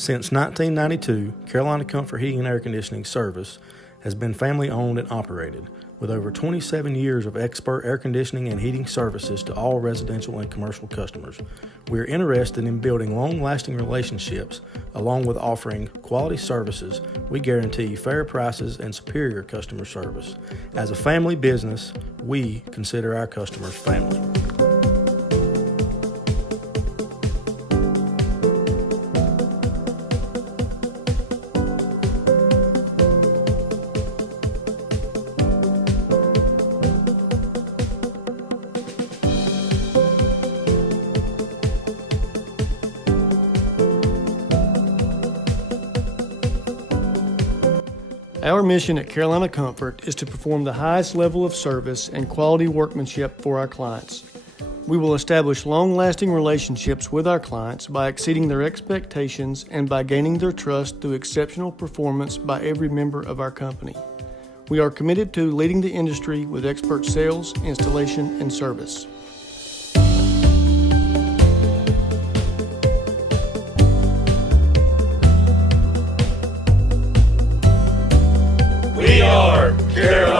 Since 1992, Carolina Comfort Heating and Air Conditioning Service has been family owned and operated, with over 27 years of expert air conditioning and heating services to all residential and commercial customers. We are interested in building long-lasting relationships along with offering quality services. We guarantee fair prices and superior customer service. As a family business, we consider our customers family. Our mission at Carolina Comfort is to perform the highest level of service and quality workmanship for our clients. We will establish long-lasting relationships with our clients by exceeding their expectations and by gaining their trust through exceptional performance by every member of our company. We are committed to leading the industry with expert sales, installation, and service. We are Carolina.